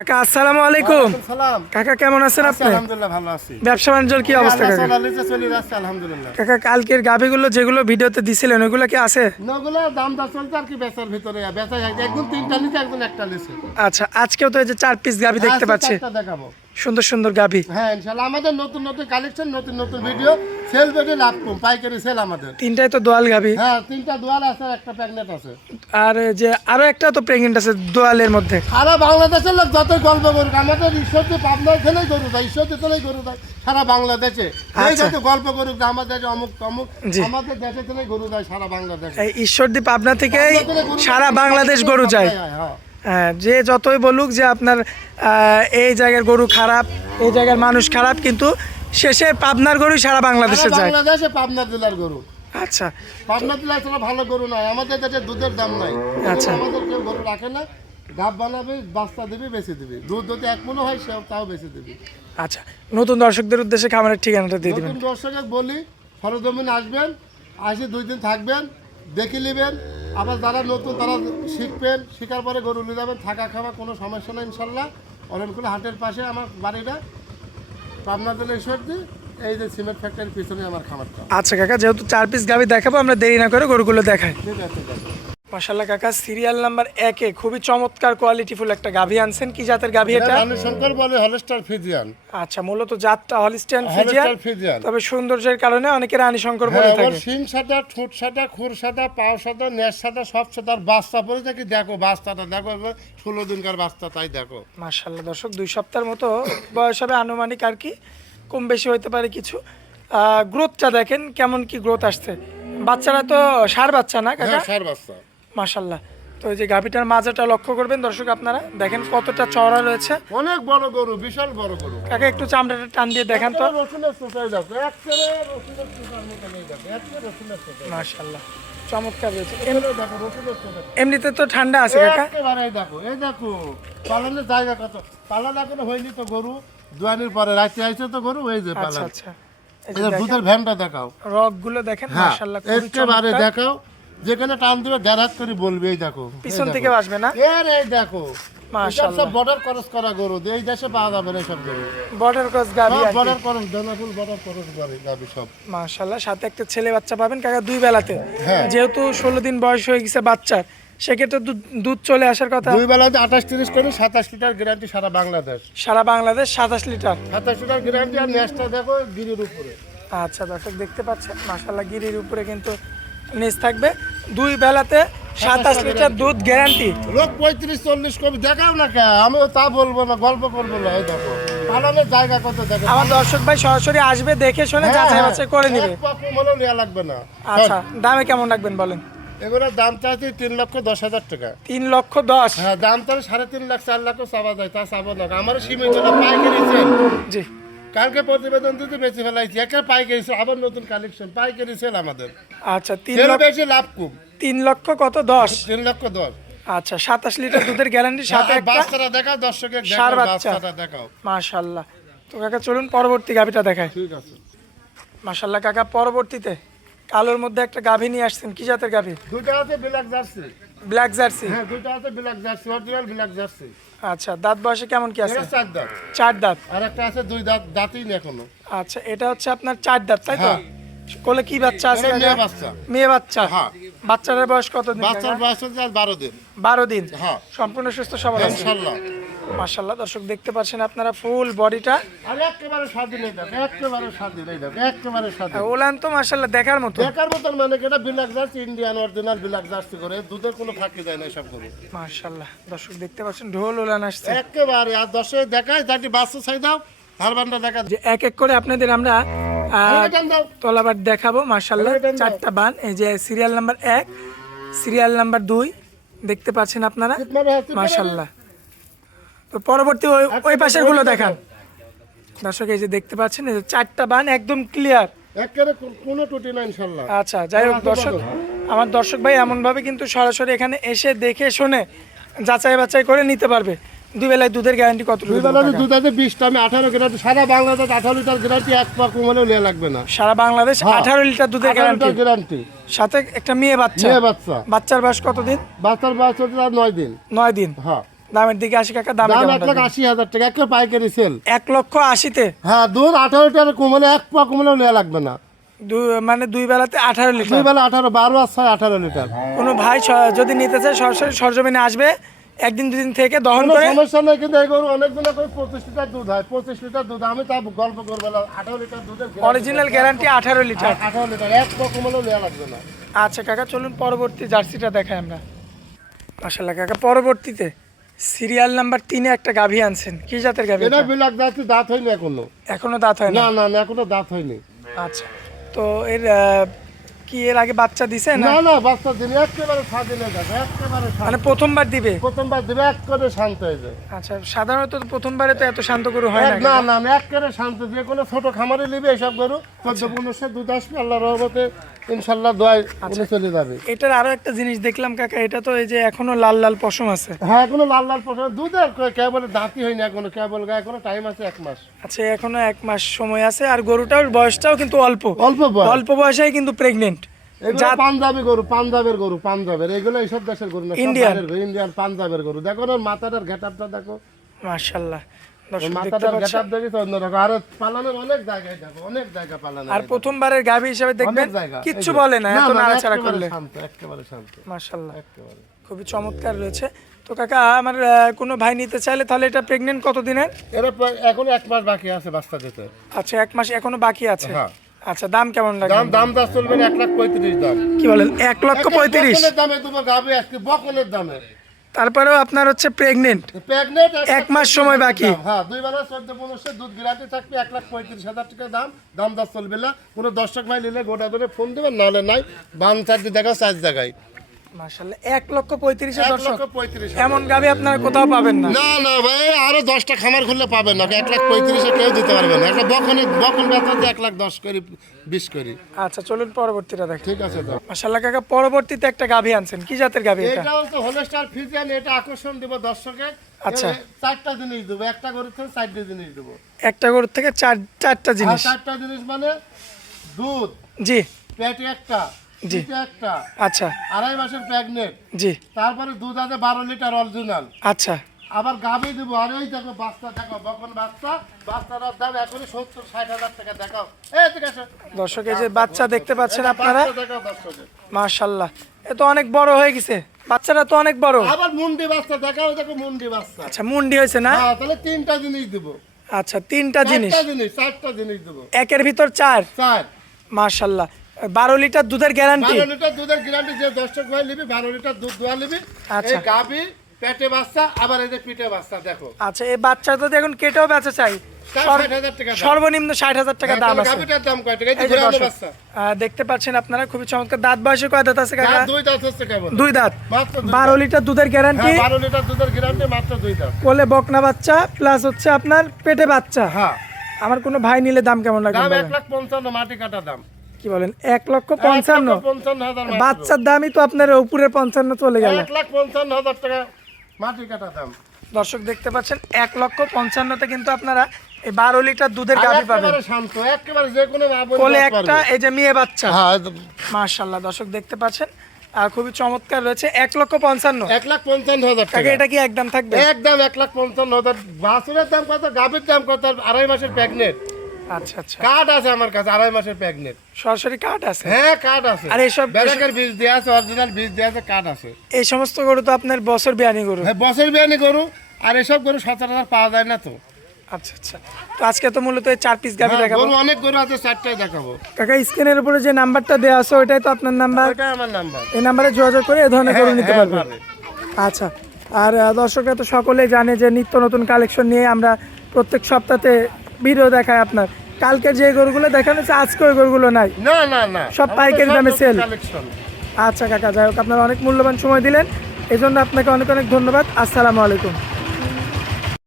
কাকা আসসালামু আলাইকুম। কাকা কেমন আছেন আপনি? আলহামদুলিল্লাহ ভালো আছি। ব্যবসা বাণিজ্যের কি অবস্থা কাকা? চলে যাচ্ছে আলহামদুলিল্লাহ। কাকা কালকের গাভিগুলো যেগুলো ভিডিওতে দিছিলেন ওইগুলো কি আছে? নগুলো দাম দা চলছে আর কি বেচার ভিতরে বেচা যায় একদম তিনটা নিচে একদম একটা নিচে। আচ্ছা আজকেও তো এই যে 4 পিস গাভি দেখতে পাচ্ছি, দেখাবো সুন্দর সুন্দর গাভি। হ্যাঁ ইনশাআল্লাহ আমাদের নতুন নতুন কালেকশন নতুন নতুন ভিডিও সেল বেডে লাভ কম পাইকারি সেল আমাদের। তিনটাই তো দোয়াল গাভি। হ্যাঁ তিনটা দোয়াল আছে আর একটা প্রেগনেন্ট আছে। আর যে আরো একটা তো প্রেগন্যান্ট আছে দোয়ালের মধ্যে। সারা বাংলাদেশের লোক যতই গল্প করুক আমাদের ঈশ্বরদী পাবনায় খেলেই গরু দেয়, ঈশ্বরদী খেলেই গরু দেয় সারা বাংলাদেশে। এই যত গল্প করুক আমাদের অমুক তমুক আমাদের দেশে খেলেই গরু দেয় সারা বাংলাদেশে। এই ঈশ্বরদী পাবনা থেকেই সারা বাংলাদেশ গরু যায়। হ্যাঁ যে যতই বলুক যে আপনার এই জায়গার গরু খারাপ, এই জায়গার মানুষ খারাপ, কিন্তু শেষে পাবনার গরু সারা বাংলাদেশে যায়। বাংলাদেশে পাবনা জেলার গরু। আচ্ছা পাবনা জেলায় ছাড়া ভালো গরু নয়, আমাদের দেশে দুধের দাম নাই। আচ্ছা আমাদের কেউ গরু রাখে না, গাব বানাবে বাচ্চা দিবি বেঁচে দিবি, দুধ যদি এক মনে হয় সেও তাও বেঁচে দিবি। আচ্ছা নতুন দর্শকদের উদ্দেশ্যে খামারের ঠিকানাটা দিয়ে দিবেন। নতুন দর্শকের বলি সরজমিন আসবেন, আসে 2 দিন থাকবেন, দেখে নেবেন। আবার যারা নতুন তারা শিখবেন, শেখার পরে গরু নিয়ে যাবেন, থাকা খাওয়া কোনো সমস্যা নেই ইনশাল্লাহ। অনেকগুলো হাটের পাশে আমার বাড়িটা, পাবনা জেলা ঈশ্বরদী, এই যে সিমেন্ট ফ্যাক্টরির পিছনে আমার খামারটা। আচ্ছা কাকা, যেহেতু 4 পিস গাভি দেখাবো আমরা দেরি না করে গরুগুলো দেখাই। ঠিক আছে দাদা। মাশাআল্লাহ কাকা, সিরিয়াল নাম্বার 1 এ খুবই চমৎকার কোয়ালিটিফুল একটা গাভি আনছেন। কি জাতের গাভি এটা? রানী শঙ্কর বলে হলস্টার ফিজিয়ান। আচ্ছা মূলত জাতটা হলিস্টিয়ান ফিজিয়ান, তবে সৌন্দর্যের কারণে অনেকে রানী শঙ্কর বলে থাকে। শিং সাদা, ঠোঁট সাদা, খুর সাদা, পাও সাদা, নেশ সাদা, সব সাদা। বাচ্চা পরে থাকি দেখো, বাচ্চাটা দেখো 16 দিনকার বাচ্চা, তাই দেখো। মাশাআল্লাহ দর্শক, 2 সপ্তাহের মতো বয়স হবে আনুমানিক, আর কি কম বেশি হতে পারে কিছু। গ্রোথটা দেখেন কেমন কি গ্রোথ আসছে। বাচ্চারা তো ষাঁড় বাচ্চা না কাকা? ষাঁড় বাচ্চা মাশাআল্লাহ। তো এই যে গাভিটার মাজাটা লক্ষ্য করবেন দর্শক, আপনারা দেখেন কতটা চওড়া রয়েছে। অনেক বড় গরু, বিশাল বড় গরু। কাকা একটু চামড়াটা টান দিয়ে দেখান তো। রসুনের চোষাই দেখো, একেবারে রসুনের চোষার মতো নেই দেখো, একেবারে রসুনের চোষা। মাশাআল্লাহ চমৎকার রয়েছে। এমনি দেখো রসুনের চোষা। এমনিতে তো ঠান্ডা আছে কাকা। একেবারে দেখো, এই দেখো পালনের জায়গা কত। পালন এখনো হয়নি তো গরু, দুয়ানির পরে রাতে আইছে তো গরু, এই যে আচ্ছা পালন। আচ্ছা, এই যে দুধের ভ্যানটা দেখাও, রগগুলো দেখেন মাশাআল্লাহ খুবই একেবারে চমৎকার। দেখাও, যেখানে টান দিবে দেড় করে বলবে, এই দেখো পিছন থেকে আসবে না? এই দেখো মাশাআল্লাহ, সব বর্ডার ক্রস করা গরু, এই দেশে পাওয়া যাবে না সব গরু। বর্ডার ক্রস গাভি আর কি। বর্ডার ক্রস, দানাফুল বর্ডার ক্রস গাভি সব। মাশাআল্লাহ, সাথে একটা ছেলে বাচ্চা পাবেন কাকা 2 বেলাতে। হ্যাঁ। যেহেতু 16 দিন বয়স হয়ে গেছে বাচ্চার, সেক্ষেত্রে দুধ চলে আসার কথা। 2 বেলাতে 28-30 করে 27 লিটার গ্যারান্টি সারা বাংলাদেশ। সারা বাংলাদেশ 27 লিটার। 27 litre guarantee. আর নেসটা দেখো গিরির উপরে। আচ্ছা দর্শক দেখতে পাচ্ছেন মাশাআল্লাহ, গিরির উপরে কিন্তু নিচ থাকবে। 2 বেলাতে 27 লিটার দুধ গ্যারান্টি। লোক 35-40 কবি দেখাও না কে, আমিও তা বলবো না, গল্প করবো না। এই দেখো পালনের জায়গা কত দেখো। আমার দর্শক ভাই সরাসরি আসবে, দেখে শুনে যাচাই বাছাই করে নেবে। এক পাক হলেও নেওয়া লাগবে না। আচ্ছা দামে কেমন রাখবেন বলেন? এগুলোর দাম চাচ্ছি 3,10,000 টাকা। 3,10,000? হ্যাঁ দাম তো 3.5 লাখ 4 লাখও চাওয়া যায়, তা চাবো না। আমার সীমিত না, পাইকারি সেল। জি কালকে প্রতিবেদন দিতে বেশি ফেলাইছি, একটা পাইকারি সেল, আবার নতুন কালেকশন, পাইকারি সেল আমাদের। আচ্ছা 3 সেল লক্ষ, বেশি লাভ কম। 3 লক্ষ কত? 10? 3,10,000। আচ্ছা 27 লিটার দুধের গ্যারান্টির সাথে একটা বাচ্চাটা দেখাও, দর্শকের ষাঁড় দেখাও, বাচ্চা। বাচ্চাটা দেখাও। মাশাআল্লাহ। তো কাকা চলুন পরবর্তী গাভিটা দেখাই। ঠিক আছে। মাশাআল্লাহ কাকা, পরবর্তীতে কালোর মধ্যে একটা গাভি নিয়ে আসছেন। কি জাতের গাভি? দুইটা আছে ব্ল্যাক জার্সি। Black jersey? হ্যাঁ দুইটা আছে black jersey, original black jersey. আচ্ছা দাঁত বয়সে কেমন কি আছে? এটা 4 দাঁত। 4 দাঁত। আর একটা আছে 2 দাঁত, দাঁতই না এখনো। আচ্ছা এটা হচ্ছে আপনার 4 দাঁত তাই তো? হ্যাঁ। কোলে কি বাচ্চা আছে? এটা মেয়ে বাচ্চা। মেয়ে বাচ্চা? হ্যাঁ। বাচ্চার বয়স কত দিন? বাচ্চার বয়স হচ্ছে আজ 12 দিন। 12 দিন? হ্যাঁ। সম্পূর্ণ সুস্থ সবল আছে ইনশাআল্লাহ। মাশাআল্লাহ। দর্শক দেখতে পাচ্ছেন আপনারা ফুল বডিটা। আর একেবারে স্বাধীন, এই দেখো একেবারে স্বাধীন, এই দেখো একেবারে স্বাধীন। ওলান তো মাশাআল্লাহ দেখার মতো। দেখার মতন মানে এটা black jersey, Indian original black jersey করে, দুধের কোনো ফাঁকি যায় না এসব করে। মাশাআল্লাহ দর্শক দেখতে পাচ্ছেন ঢোল ওলান আসছে একেবারে। আর দর্শক দেখায় যাটি বাচ্চা চাই দাও, হারবানটা দেখা যে এক এক করে আপনাদের আমরা দাও। তলাবার দেখাবো। মাশাআল্লাহ 4টা বান। এই যে সিরিয়াল নাম্বার 1, সিরিয়াল নাম্বার 2 দেখতে পাচ্ছেন আপনারা। মাশাআল্লাহ। তো পরবর্তী ওই পাশের গুলো দেখান দর্শক। এই যে দেখতে পাচ্ছেন এই যে 4টা বান একদম ক্লিয়ার, একেবারে কোনো ত্রুটি না ইনশাআল্লাহ। আচ্ছা যাই হোক দর্শক, আমার দর্শক ভাই এমন ভাবে কিন্তু সরাসরি এখানে এসে দেখে শুনে যাচাই বাছাই করে নিতে পারবে। 2 বেলায় দুধের গ্যারান্টি কত? 2 বেলাতে দুধ আছে 20টা, আমি 18 গ্যারান্টি। সারা বাংলাদেশ 18 লিটার গ্যারান্টি, এক পাক হলেও নেওয়া লাগবে না। সারা বাংলাদেশ 18 লিটার দুধের গ্যারান্টি, সাথে একটা মেয়ে বাচ্চা। মেয়ে বাচ্চা। বাচ্চার বয়স কত দিন? বাচ্চার বয়স হচ্ছে 9 দিন। 9 দিন। হ্যাঁ দামের দিকে আসি কাকা, দাম দাম কেমন 1,80,000 টাকা, একে পাইকারি সেল। 1,80,000-তে? হ্যাঁ, দুধ 18 লিটার কমলে, এক পা কমলেও নেওয়া লাগবে না। মানে 2 বেলাতে 18 লিটার? 2 বেলা 18, 12 আর 6 18 লিটার। কোনো ভাই যদি নিতে চায় সরাসরি সরজমিনে আসবে, একদিন দুদিন থেকে দহন কোনো করে। সমস্যা নেই, কিন্তু এই গরু অনেক দিন করে 25 লিটার দুধ হয়, 25 লিটার দুধ। আমি তা গল্প করবো না, 18 লিটার দুধের অরিজিনাল গ্যারান্টি 18 লিটার। 18 লিটার, এক পা কমলেও নেওয়া লাগবে না। আচ্ছা কাকা, চলুন পরবর্তী জার্সিটা দেখাই আমরা। মাশাআল্লাহ কাকা, পরবর্তীতে সিরিয়াল নাম্বার 3-এ একটা গাভী আনছেন, কি জাতের গাভী? এটা বিলাক যাচ্ছে, দাঁত হয়নি এখনো। এখনো দাঁত হয় না? না না না, এখনো দাঁত হয়নি। আচ্ছা, তো এর কি এর আগে বাচ্চা দিছে না? না না, বাচ্চা দিন একেবারে স্বাধীনে যাবে, একেবারে মানে প্রথমবার দিবে? প্রথমবার দিবে, এক করে শান্ত হয়ে যায়। আচ্ছা, সাধারণত তো প্রথমবারে তো এত শান্ত গরু হয় না। না না না, এক করে শান্ত। যে কোনো ছোট খামারে নিবে এসব গরু 14-15 দুধ আসবে, আল্লাহর রহমতে ইনশাআল্লাহ দোয়ায় চলে যাবে। এটার আরো একটা জিনিস দেখলাম কাকা, এটা তো এই যে এখনো লাল লাল পশম আছে। হ্যাঁ, এখনো লাল লাল পছন্দ দুধ, আর কেবল দাঁতই হয়নি এখনো, কেবল গায়ে এখনো টাইম আছে 1 মাস। আচ্ছা, এখনো 1 মাস সময় আছে, আর গরুটার বয়সটাও কিন্তু অল্প অল্প বয়স। অল্প বয়সেই কিন্তু প্রেগনেন্ট। এগুলো পাঞ্জাবি গরু, পাঞ্জাবের গরু, পাঞ্জাবের। এগুলো এইসব দেশের গরু না, ইন্ডিয়ান পাঞ্জাবের গরু। দেখো না মাথাটার গেটআপটা দেখো, মাশাআল্লাহ। দর্শক দেখতে মাথাটার পাচ্ছেন। গেটআপ দেখি তো অন্যরকম। আর পালানোর অনেক জায়গায় দেখো, অনেক জায়গা পালানো। আর প্রথমবারের গাভী হিসেবে দেখবেন কিচ্ছু বলে না, এত নাড়াচাড়া করলে। শান্ত, একেবারে শান্ত, মাশাআল্লাহ, একেবারে খুবই চমৎকার রয়েছে। তো কাকা, আমার কোনো ভাই নিতে চাইলে তাহলে এটা প্রেগনেন্ট কতদিনের? এরা এখন 1 মাস বাকি আছে বাচ্চা দিতে। আচ্ছা, 1 মাস এখনো বাকি আছে। হ্যাঁ। আচ্ছা, দাম কেমন লাগবে? দাম দাস চলবে 1,35,000 দাম। কি বলেন, 1,35,000? বকনের দামে তোমার গাবে আজকে, বকনের দামে। তারপরেও আপনার হচ্ছে প্রেগনেন্ট, প্রেগনেন্ট, 1 মাস সময় বাকি। হ্যাঁ, 2 বেলা 14-15 দুধ গ্যারান্টি থাকবে, 1,35,000 টাকা দাম দাস চলবে না। কোনো দর্শক ভাই নিলে গোটা ধরে ফোন দেবেন, নাহলে নাই। বান চারটি দেখা 4 জায়গায়। মাশাআল্লাহ, 1,35,000 দর্শক। 1,35,000 এমন গাভী আপনারা কোথাও পাবেন না। না না ভাই, আরো 10টা খামার খুললে পাবেন না, 1,35,000 কেউ দিতে পারবে না। একটা বকন বেচা 1,10 করে 20 করে। আচ্ছা, চলুন পরবর্তীটা দেখি। ঠিক আছে দাও। মাশাআল্লাহ কাকা, পরবর্তীতে একটা গাভী আনছেন, কি জাতের গাভী এটা? এটা হচ্ছে হোলস্টার ফ্রিজিয়ান। এটা আকর্ষণ দেব দর্শকের। আচ্ছা। 4টা জিনিস দেবো, একটা গরু থেকে 4টা জিনিস দেবো। একটা গরু থেকে চারটা জিনিস? 4টা জিনিস মানে দুধ, জি পেটে একটা, জি। পিঠে একটা, আচ্ছা 2.5 মাসের প্রেগনেন্ট, জি। তারপরে দুধ আছে 12 লিটার অরিজিনাল। আচ্ছা, আবার গাভী দেবো। আর এই দেখো বাচ্চা, দেখো বকন বাচ্চা। বাচ্চাটার দাম এখনই 70-60 টাকা। দেখাও, এই ঠিক আছে দর্শক, এই যে বাচ্চা দেখতে পাচ্ছেন আপনারা, বাচ্চা দেখাও দর্শকের। মাশাআল্লাহ, এ তো অনেক বড় হয়ে গেছে, বাচ্চাটা তো অনেক বড়। আবার মুন্ডি বাচ্চা দেখাও, দেখো মুন্ডি বাচ্চা। আচ্ছা, মুন্ডি হয়েছে না? হ্যাঁ, তাহলে 3টা জিনিস দেবো। আচ্ছা, 3টা জিনিস, 4টা জিনিস দেবো। একের ভিতর 4। 4 মাশাআল্লাহ, 12 লিটার দুধের গ্যারান্টি। 12 লিটার দুধের গ্যারান্টি। যে দর্শক ভাই নিবি 12 লিটার দুধ দোয়া নিবি। আচ্ছা। এই গাভী পেটে বাচ্চা, আবার এই যে পিঠে বাচ্চা দেখো। আচ্ছা, এই বাচ্চা যদি এখন কেটেও বেচা চাই, 60,000 টাকা দাম। সর্বনিম্ন 60,000 টাকা দাম আছে। গাভীটার দাম কয় টাকা? এই এই যে যে ঘোরানো দর্শক, বাচ্চা। দেখতে পাচ্ছেন আপনারা, খুবই চমৎকার। দাঁত বয়সে কয় দাঁত আছে কাকা? 2 দাঁত হচ্ছে কেবল। 2 দাঁত। মাত্র 2 12 লিটার দুধের গ্যারান্টি, 12 লিটার দুধের গ্যারান্টি, মাত্র 2 দাঁত। কোলে বকনা বাচ্চা প্লাস হচ্ছে আপনার পেটে বাচ্চা। হ্যাঁ, আমার কোনো ভাই নিলে দাম কেমন লাগবে দাম বলেন? 1,55,000 মাটি কাটা দাম। কি বলেন, 1,55,000? 1,55,000 বাচ্চার দামই তো আপনার উপরের 55 চলে গেল। 1,55,000 টাকা মাটি কাটা দাম। দর্শক দেখতে পাচ্ছেন, 1,55,000-তে কিন্তু আপনারা এই 12 লিটার দুধের গাভী পাবেন। একেবারে শান্ত, একেবারে যে কোনো মা বোন কোলে নিতে একটা পারবে। এই যে মেয়ে বাচ্চা। হ্যাঁ, মাশাআল্লাহ, দর্শক দেখতে পাচ্ছেন, আর খুবই চমৎকার রয়েছে। 1,55,000 1,55,000 টাকা। টাকা। এটা কি একদম থাকবে? একদম 1,55,000। বাছুরের দাম কত, গাভীর দাম কত? 2.5 মাসের প্রেগনেন্ট। আচ্ছা আচ্ছা, কার্ড আছে আমার কাছে, 2.5 মাসের প্রেগনেন্ট। সরাসরি কার্ড আছে? হ্যাঁ, কার্ড আছে। আর এসব ব্যারাকের বীজ দেয়া আছে, অরিজিনাল বীজ দেয়া আছে, কার্ড আছে। এই সমস্ত গরু তো আপনার বছর বিয়ানি গরু। হ্যাঁ, বছর বিয়ানি গরু। আর এসব গরু সচরাচর পাওয়া যায় না তো। আচ্ছা আচ্ছা, তো আজকে তো মূলত এই 4 পিস গাভী হ্যাঁ, দেখাবো। গরু অনেক গরু আছে, 4টাই দেখাবো। কাকা, স্ক্রিনের উপরে যে নাম্বারটা দেওয়া আছে ওইটাই তো আপনার নাম্বার? ওইটাই আমার নাম্বার। এই নাম্বারে যোগাযোগ করে এই ধরনের গরু নিতে হ্যাঁ, পারবেন। পাবে। আচ্ছা, আর দর্শকরা তো সকলেই জানে যে নিত্য নতুন কালেকশন নিয়ে আমরা প্রত্যেক সপ্তাহে ভিডিও দেখাই আপনার। কালকে যে গরুগুলো দেখানো হচ্ছে, আজকে ওই গরুগুলো নাই, না না না, সব পাইকারি দামে সেল। কালেকশন। আচ্ছা কাকা, যাই হোক, আপনারা অনেক মূল্যবান সময় দিলেন, এই জন্য আপনাকে অনেক অনেক ধন্যবাদ। আসসালামু আলাইকুম।